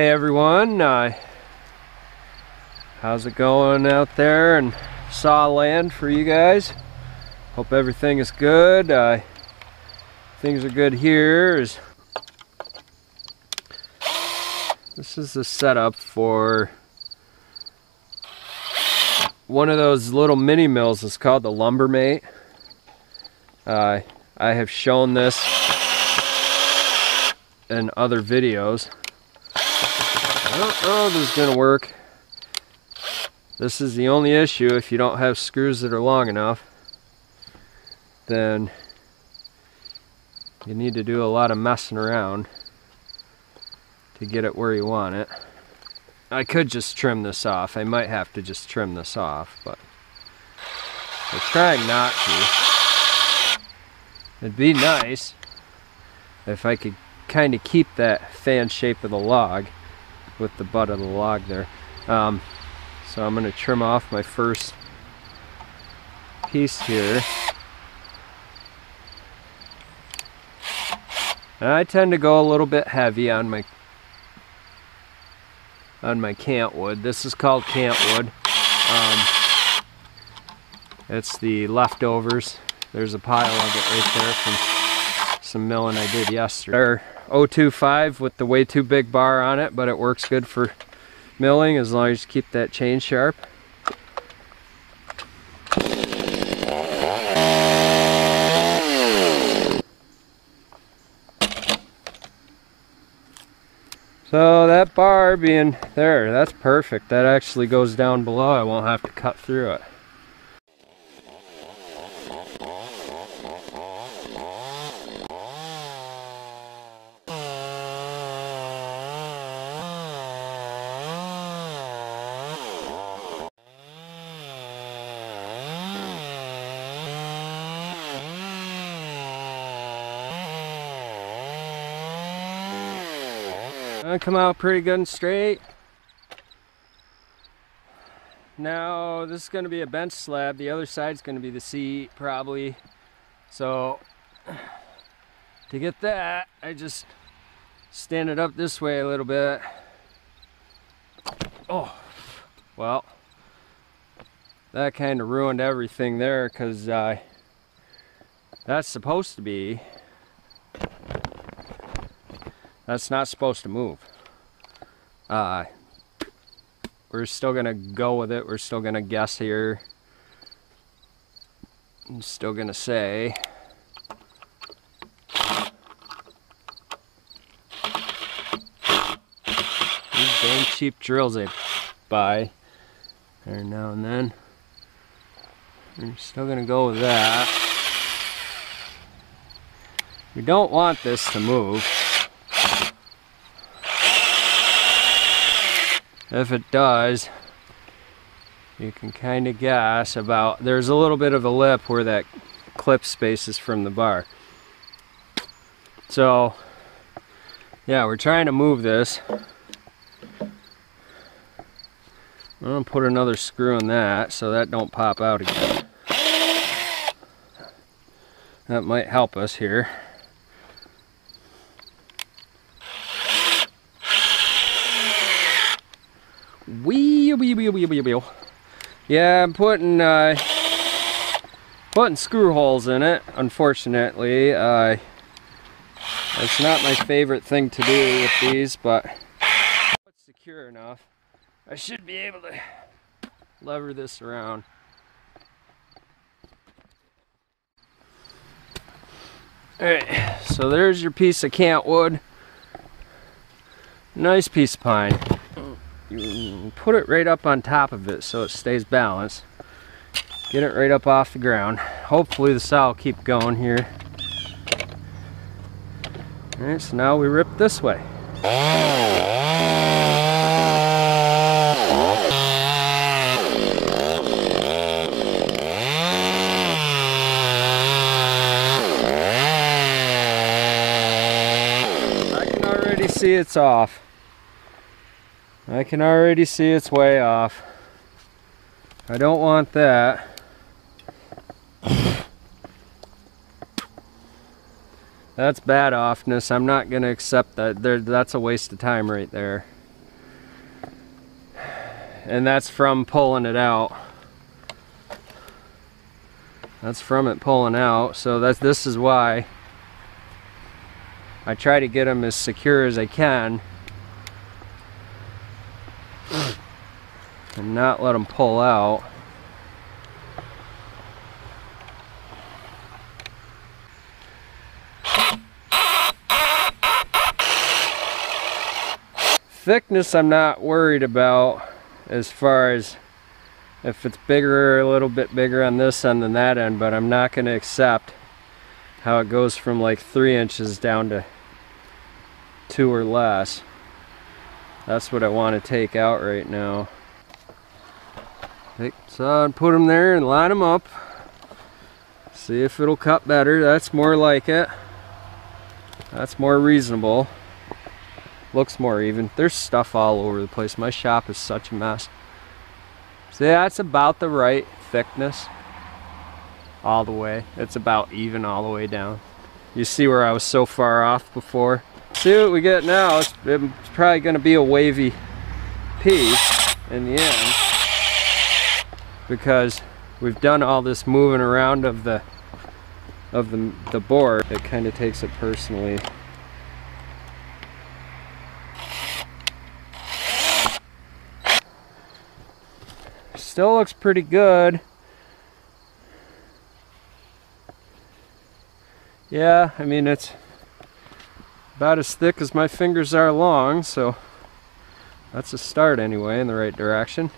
Hey everyone, how's it going out there in saw land for you guys? Hope everything is good. Things are good here. This is the setup for one of those little mini mills. It's called the Lumbermate. I have shown this in other videos. I don't know if this is going to work. This is the only issue. If you don't have screws that are long enough, then you need to do a lot of messing around to get it where you want it. I could just trim this off. I might have to just trim this off, but I'm trying not to. It'd be nice if I could kind of keep that fan shape of the log with the butt of the log there. So I'm going to trim off my first piece here. And I tend to go a little bit heavy on my cantwood. This is called cantwood. It's the leftovers. There's a pile of it right there from some milling I did yesterday. 025 with the way too big bar on it, but it works good for milling as long as you keep that chain sharp. So that bar being there, that's perfect. That actually goes down below. I won't have to cut through it. Come out pretty good and straight. Now this is going to be a bench slab. The other side's going to be the seat probably. So to get that, I just stand it up this way a little bit. Oh, well, that kind of ruined everything there because that's supposed to be. That's not supposed to move. We're still gonna go with it. We're still gonna guess here. I'm still gonna say these dang cheap drills they buy every now and then. We're still gonna go with that. We don't want this to move. If it does, you can kind of guess about, there's a little bit of a lip where that clip space is from the bar. So, yeah, we're trying to move this. I'm gonna put another screw in that so that don't pop out again. That might help us here. Yeah, I'm putting screw holes in it. Unfortunately, it's not my favorite thing to do with these, but it's secure enough. I should be able to lever this around. Alright, so there's your piece of cantwood. Nice piece of pine. You put it right up on top of it so it stays balanced. Get it right up off the ground. Hopefully the saw will keep going here. Alright, so now we rip this way. I can already see it's off. I can already see it's way off. I don't want that. That's bad offness. I'm not going to accept that. That's a waste of time right there. and that's from pulling it out. That's from it pulling out. So this is why I try to get them as secure as I can and not let them pull out. Thickness I'm not worried about as far as if it's bigger, a little bit bigger on this end than that end, but I'm not going to accept how it goes from like 3 inches down to 2 or less. That's what I want to take out right now. Okay, so I'd put them there and line them up. See if it'll cut better. That's more like it. That's more reasonable. Looks more even. There's stuff all over the place. My shop is such a mess. So yeah, that's about the right thickness all the way. It's about even all the way down. You see where I was so far off before? See what we get now. It's probably going to be a wavy piece in the end because we've done all this moving around of the board. It kind of takes it personally. Still looks pretty good. Yeah, I mean it's about as thick as my fingers are long, so that's a start anyway in the right direction.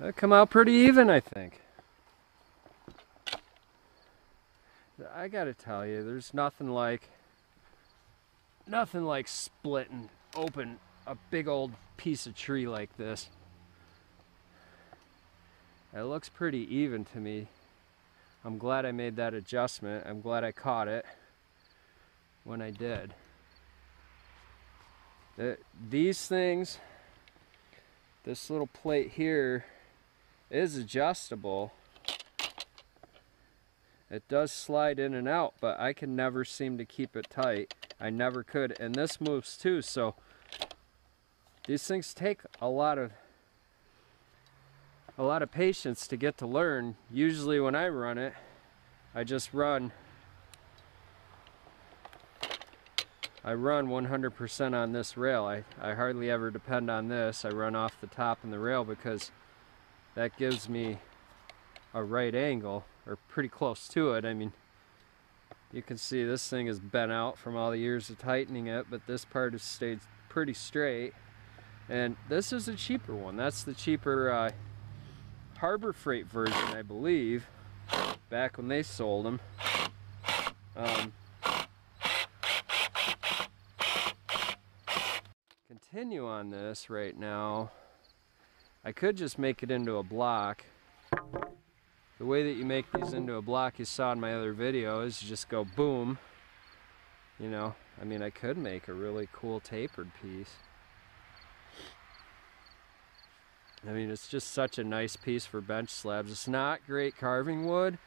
That come out pretty even, I think. I gotta tell you, there's nothing like splitting open a big old piece of tree like this. It looks pretty even to me. I'm glad I made that adjustment. I'm glad I caught it when I did. These things, this little plate here is adjustable. It does slide in and out, but I can never seem to keep it tight. I never could, and this moves too, so these things take a lot of patience to get to learn. Usually when I run it, I run 100% on this rail. I hardly ever depend on this. I run off the top and the rail because that gives me a right angle, or pretty close to it. I mean, you can see this thing is bent out from all the years of tightening it, but this part has stayed pretty straight. And this is a cheaper one. That's the cheaper Harbor Freight version, I believe, back when they sold them. Continue on this right now. I could just make it into a block. The way that you make these into a block, you saw in my other video, is you just go boom. You know, I mean, I could make a really cool tapered piece. I mean, it's just such a nice piece for bench slabs. It's not great carving wood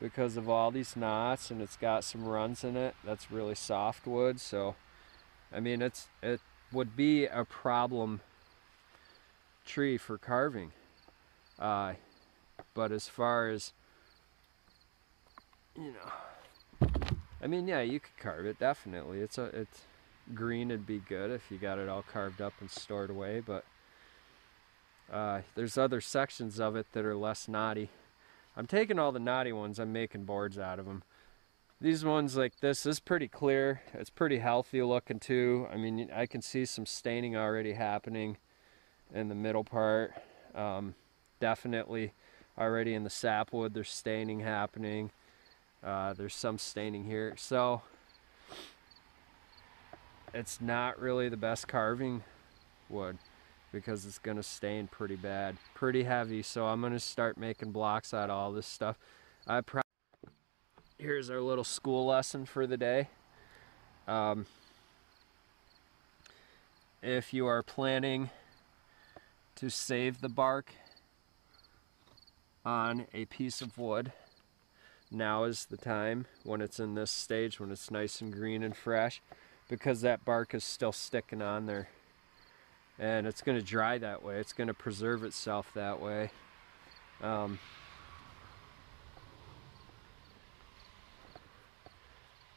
because of all these knots, and it's got some runs in it. That's really soft wood, so I mean, it would be a problem tree for carving. But as far as, you know, I mean, yeah, you could carve it, definitely. It's green, it'd be good if you got it all carved up and stored away, but there's other sections of it that are less knotty. I'm taking all the knotty ones, I'm making boards out of them. These ones like this is pretty clear. It's pretty healthy looking too. I mean, I can see some staining already happening in the middle part. Definitely already in the sapwood. There's staining happening. There's some staining here. So it's not really the best carving wood because it's going to stain pretty bad, pretty heavy. So I'm going to start making blocks out of all this stuff. Here's our little school lesson for the day. If you are planning to save the bark on a piece of wood, now is the time when it's in this stage, when it's nice and green and fresh, because that bark is still sticking on there. And it's going to dry that way. It's going to preserve itself that way.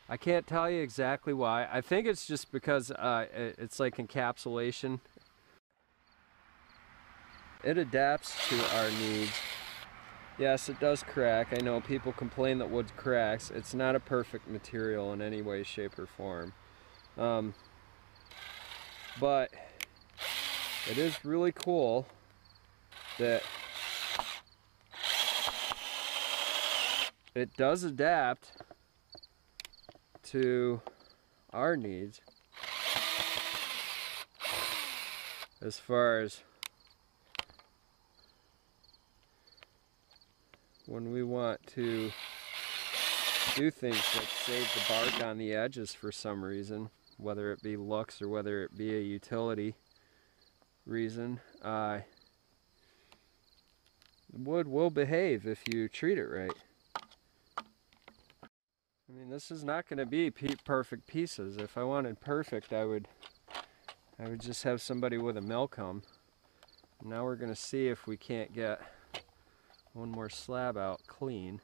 I can't tell you exactly why. I think it's just because it's like encapsulation. It adapts to our needs. Yes, it does crack. I know people complain that wood cracks. It's not a perfect material in any way, shape, or form. But it is really cool that it does adapt to our needs as far as when we want to do things like save the bark on the edges for some reason, whether it be looks or whether it be a utility reason. The wood will behave if you treat it right. I mean, this is not going to be perfect pieces. If I wanted perfect, I would just have somebody with a mill come. Now we're going to see if we can't get one more slab out clean.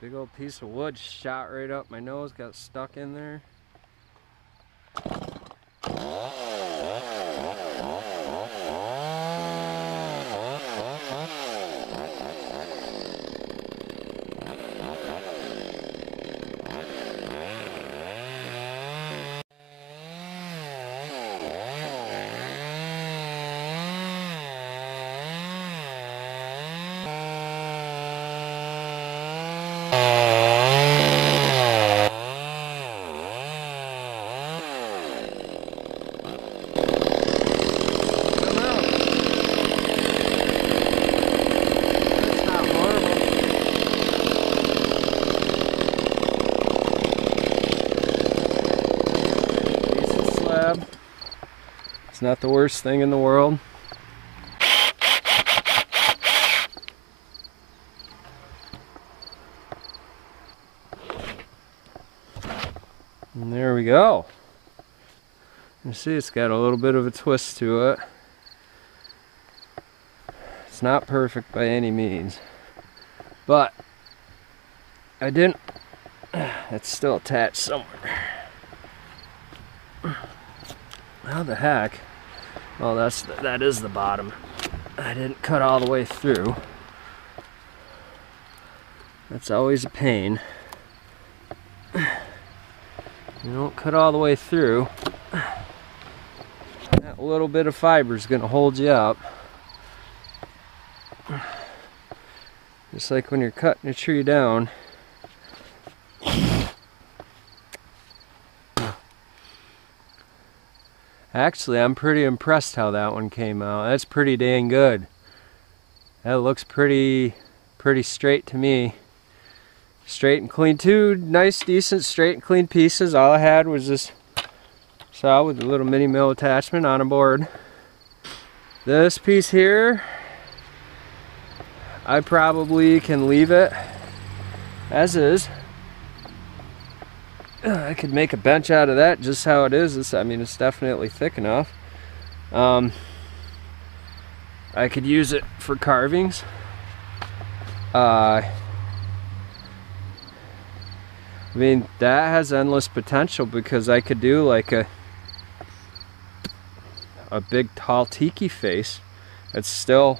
Big old piece of wood shot right up my nose, got stuck in there. It's not the worst thing in the world. And there we go. You see it's got a little bit of a twist to it. It's not perfect by any means, but I didn't, it's still attached somewhere. How the heck? Well, that is the bottom. I didn't cut all the way through. That's always a pain. You don't cut all the way through. That little bit of fiber is going to hold you up. Just like when you're cutting a tree down. Actually, I'm pretty impressed how that one came out. That's pretty dang good. That looks pretty straight to me. Straight and clean. Two nice, decent, straight and clean pieces. All I had was this saw with a little mini mill attachment on a board. This piece here, I probably can leave it as is. I could make a bench out of that just how it is. I mean, it's definitely thick enough. I could use it for carvings. I mean, that has endless potential because I could do like a big tall tiki face. It's still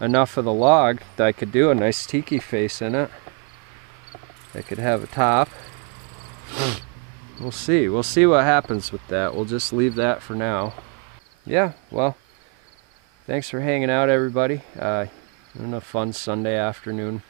enough of the log that I could do a nice tiki face in it. I could have a top. We'll see what happens with that. We'll just leave that for now. Yeah, well, thanks for hanging out, everybody. On a fun Sunday afternoon.